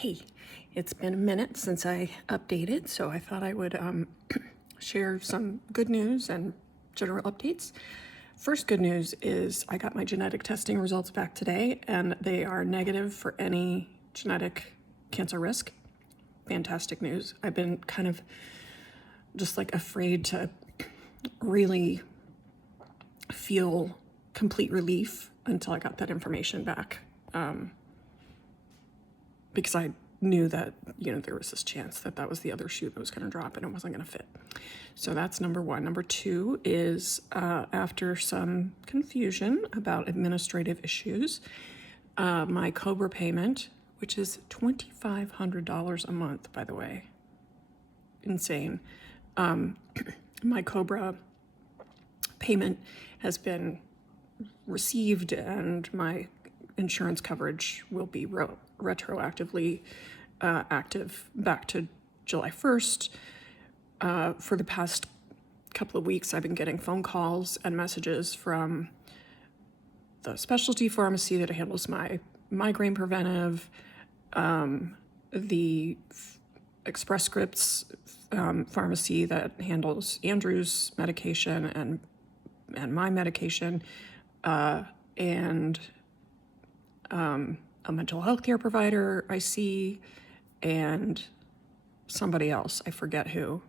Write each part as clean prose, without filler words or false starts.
Hey, it's been a minute since I updated, so I thought I would share some good news and general updates. First good news is I got my genetic testing results back today, and they are negative for any genetic cancer risk. Fantastic news. I've been kind of just like afraid to really feel complete relief until I got that information back. Because I knew that, there was this chance that that was the other shoe that was going to drop and it wasn't going to fit. So that's number one. Number two is after some confusion about administrative issues, my COBRA payment, which is $2,500 a month, by the way, insane. My COBRA payment has been received and my insurance coverage will be retroactively active back to July 1st. For the past couple of weeks, I've been getting phone calls and messages from the specialty pharmacy that handles my migraine preventive, the Express Scripts pharmacy that handles Andrew's medication and my medication, and a mental health care provider I see, and somebody else, I forget who,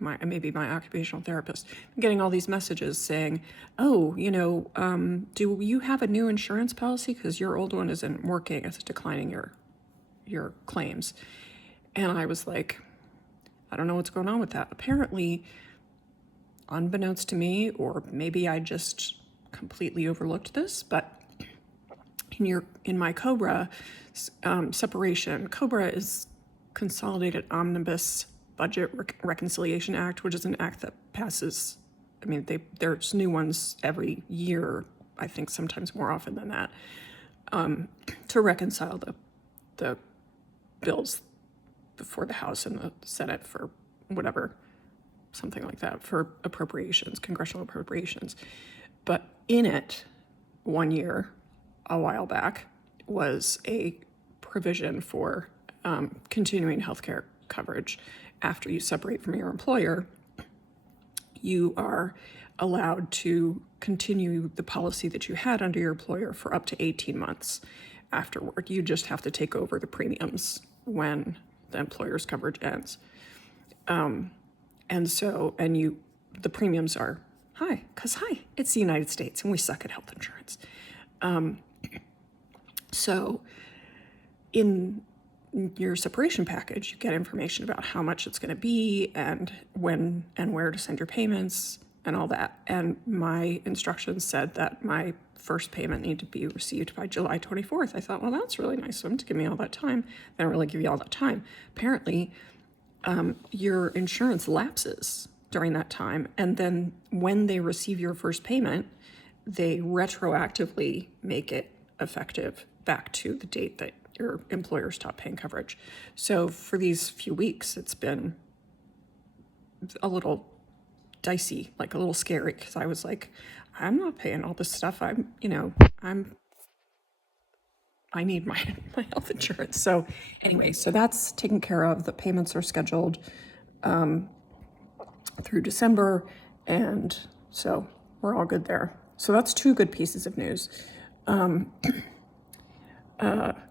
maybe my occupational therapist. I'm getting all these messages saying, oh, do you have a new insurance policy? Because your old one isn't working, it's declining your claims. And I was like, I don't know what's going on with that. Apparently, unbeknownst to me, or maybe I just completely overlooked this, but in my COBRA separation, COBRA is Consolidated Omnibus Budget Reconciliation Act, which is an act that passes, there's new ones every year, I think sometimes more often than that, to reconcile the bills before the House and the Senate for whatever, something like that, for appropriations, congressional appropriations. But in it, one year, a while back, was a provision for continuing healthcare coverage. After you separate from your employer, you are allowed to continue the policy that you had under your employer for up to 18 months afterward. You just have to take over the premiums when the employer's coverage ends. The premiums are high, because it's the United States and we suck at health insurance. So in your separation package, you get information about how much it's going to be and when and where to send your payments and all that. And my instructions said that my first payment needed to be received by July 24th. I thought, well, that's really nice of them to give me all that time. They don't really give you all that time. Apparently, your insurance lapses during that time. And then when they receive your first payment, they retroactively make it effective back to the date that your employer stopped paying coverage. So for these few weeks, it's been a little dicey, like a little scary, because I was like, I'm not paying all this stuff. I need my health insurance. So anyway, so that's taken care of. The payments are scheduled through December, and so we're all good there. So that's two good pieces of news.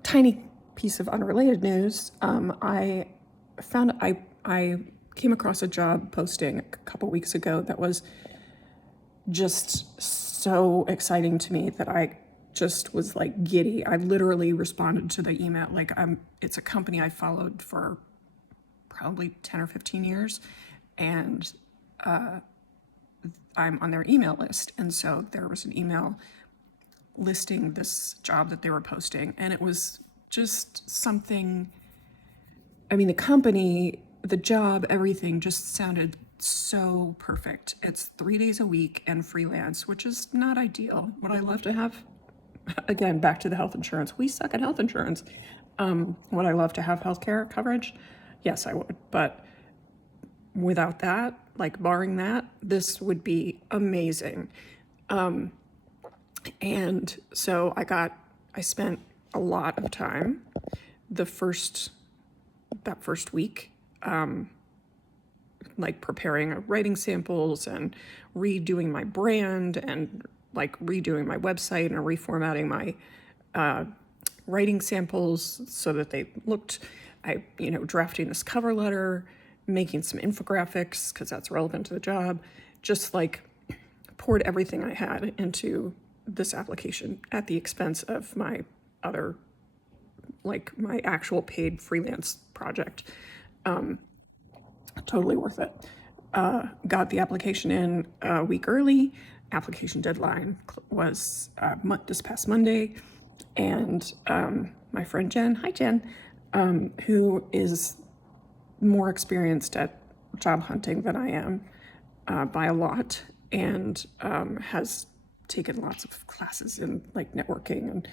Tiny piece of unrelated news. I came across a job posting a couple weeks ago that was just so exciting to me that I just was like giddy. I literally responded to the email. It's a company I followed for probably 10 or 15 years, and I'm on their email list. And so there was an email listing this job that they were posting, and it was just something, the company, the job, everything just sounded so perfect. It's 3 days a week and freelance, which is not ideal. Would I love to have, again, back to the health insurance, we suck at health insurance. Would I love to have healthcare coverage? Yes, I would. But without that, barring that, this would be amazing. And so I spent a lot of time the first that first week, like preparing writing samples and redoing my brand and like redoing my website and reformatting my writing samples so that they looked, drafting this cover letter, making some infographics because that's relevant to the job, just like poured everything I had into this application at the expense of my other, like my actual paid freelance project. Totally worth it. Got the application in a week early. Application deadline was this past Monday. And my friend Jen, hi Jen, who is more experienced at job hunting than I am by a lot, and has taken lots of classes in like networking and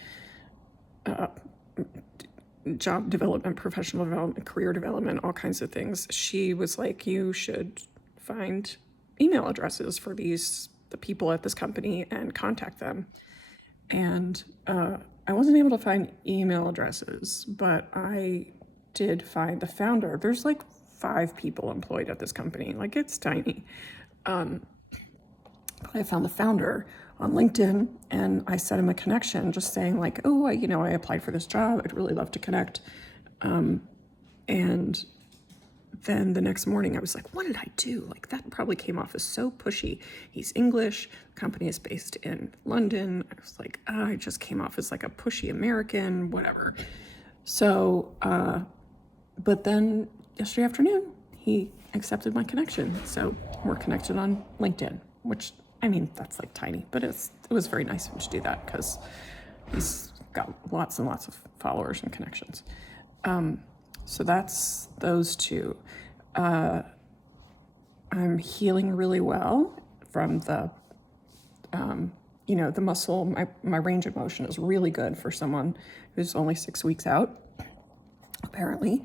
job development, professional development, career development, all kinds of things. She was like, you should find email addresses for the people at this company and contact them. And I wasn't able to find email addresses, but I did find the founder. There's like 5 people employed at this company. Like, it's tiny. But I found the founder on LinkedIn, and I sent him a connection just saying like, oh, I applied for this job. I'd really love to connect. And then the next morning I was like, what did I do? Like, that probably came off as so pushy. He's English. The company is based in London. I was like, I just came off as like a pushy American, whatever. So, but then yesterday afternoon, he accepted my connection. So we're connected on LinkedIn, which, I mean, that's like tiny, but it was very nice of him to do that because he's got lots and lots of followers and connections. So that's those two. I'm healing really well from the, the muscle. My range of motion is really good for someone who's only 6 weeks out, apparently.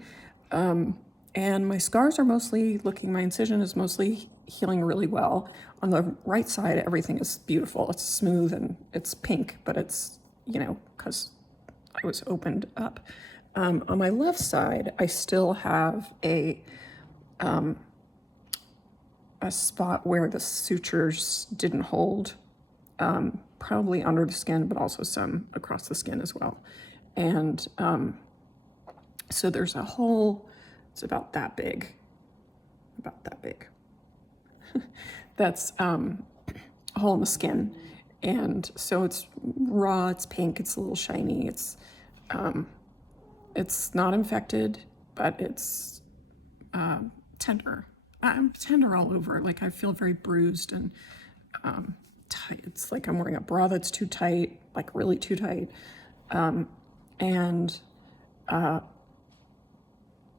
And my scars are mostly my incision is mostly healing really well. On the right side, everything is beautiful. It's smooth and it's pink, but it's, because I was opened up. On my left side, I still have a spot where the sutures didn't hold, probably under the skin, but also some across the skin as well. And so there's a hole, it's about that big. That's a hole in the skin. And so it's raw, it's pink, it's a little shiny, it's not infected, but it's tender. I'm tender all over. Like, I feel very bruised and tight. It's like I'm wearing a bra that's too tight, like really too tight.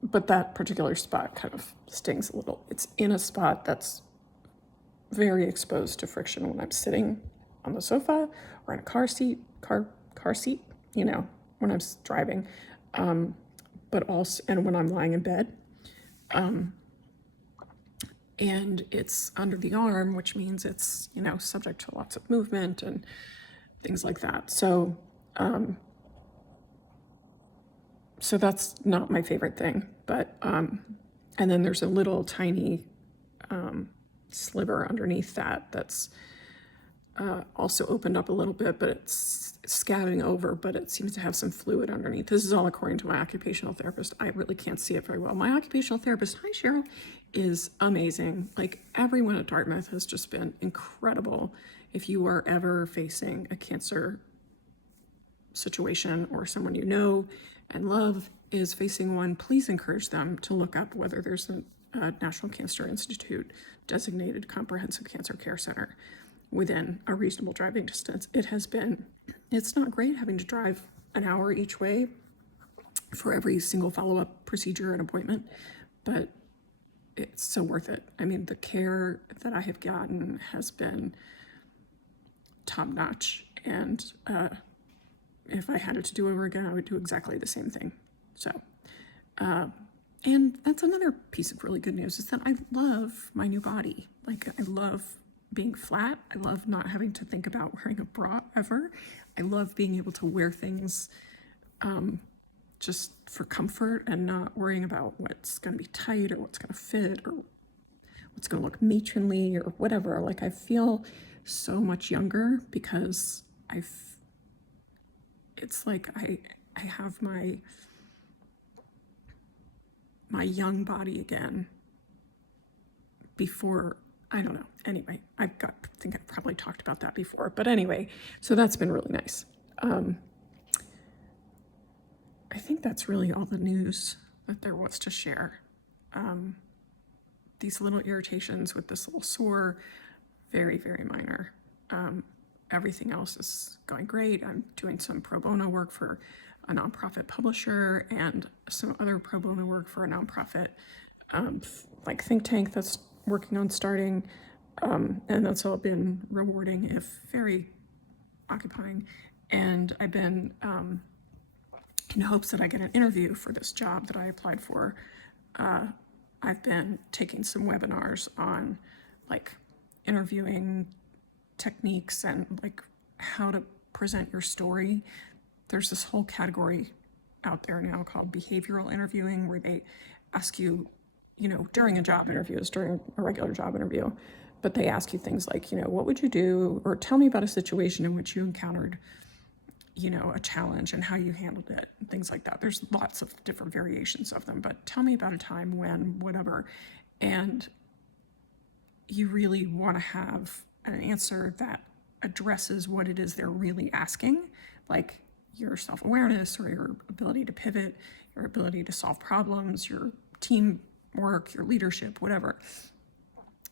But that particular spot kind of stings a little. It's in a spot that's very exposed to friction when I'm sitting on the sofa or in a car seat, when I'm driving. But also, and when I'm lying in bed. And it's under the arm, which means it's, subject to lots of movement and things like that. So, so that's not my favorite thing, but, and then there's a little tiny, sliver underneath that's, also opened up a little bit, but it's scatting over, but it seems to have some fluid underneath. This is all according to my occupational therapist. I really can't see it very well. My occupational therapist, hi Cheryl, is amazing. Like, everyone at Dartmouth has just been incredible. If you are ever facing a cancer situation, or someone you know and love is facing one, please encourage them to look up whether there's a National Cancer Institute designated comprehensive cancer care center within a reasonable driving distance. It's not great having to drive an hour each way for every single follow-up procedure and appointment, but it's so worth it. I mean, the care that I have gotten has been top-notch, and if I had it to do over again, I would do exactly the same thing. So, and that's another piece of really good news, is that I love my new body. Like, I love being flat. I love not having to think about wearing a bra ever. I love being able to wear things just for comfort and not worrying about what's going to be tight or what's going to fit or what's going to look matronly or whatever. Like, I feel so much younger because it's like I have my young body again before, I don't know. Anyway, I think I've probably talked about that before, but anyway, so that's been really nice. I think that's really all the news that there was to share. These little irritations with this little sore, very, very minor. Everything else is going great. I'm doing some pro bono work for a nonprofit publisher and some other pro bono work for a nonprofit like think tank that's working on starting. And that's all been rewarding, if very occupying. And I've been in hopes that I get an interview for this job that I applied for. I've been taking some webinars on like interviewing techniques and like how to present your story. There's this whole category out there now called behavioral interviewing, where they ask you, during a job interview, during a regular job interview, but they ask you things like, what would you do? Or tell me about a situation in which you encountered, a challenge and how you handled it, and things like that. There's lots of different variations of them, but tell me about a time when, whatever. And you really want to have an answer that addresses what it is they're really asking, like your self-awareness or your ability to pivot, your ability to solve problems, your teamwork, your leadership, whatever.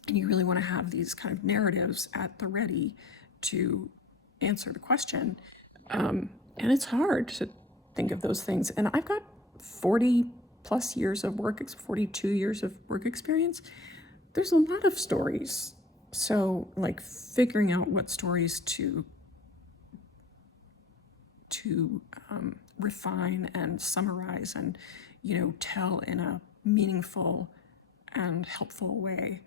And you really want to have these kind of narratives at the ready to answer the question. And it's hard to think of those things. And I've got 40 plus years of 42 years of work experience. There's a lot of stories. So like figuring out what stories to refine and summarize and, tell in a meaningful and helpful way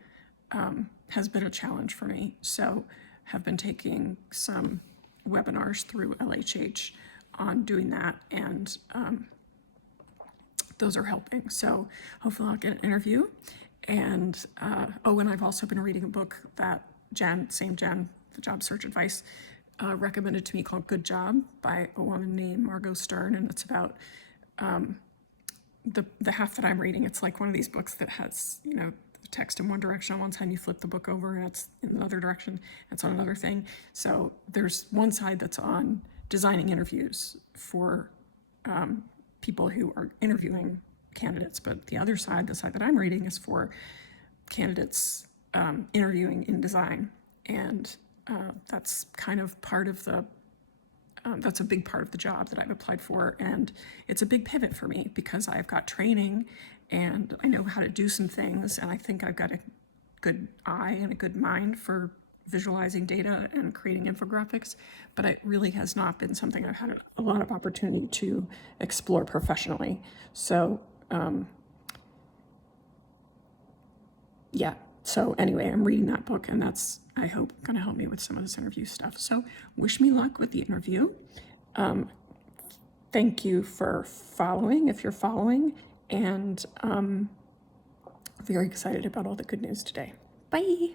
has been a challenge for me. So have been taking some webinars through LHH on doing that, and those are helping. So hopefully I'll get an interview. And and I've also been reading a book that Jen, the job search advice, recommended to me, called Good Job by a woman named Margot Stern. And it's about the half that I'm reading. It's like one of these books that has, the text in one direction on one side, you flip the book over and it's in the other direction, it's on another thing. So there's one side that's on designing interviews for people who are interviewing candidates, but the other side, the side that I'm reading, is for candidates interviewing in design. And that's kind of part of that's a big part of the job that I've applied for. And it's a big pivot for me because I've got training and I know how to do some things. And I think I've got a good eye and a good mind for visualizing data and creating infographics, but it really has not been something I've had a lot of opportunity to explore professionally. So yeah. So anyway, I'm reading that book, and that's, I hope, going to help me with some of this interview stuff. So wish me luck with the interview. Thank you for following, if you're following, and very excited about all the good news today. Bye.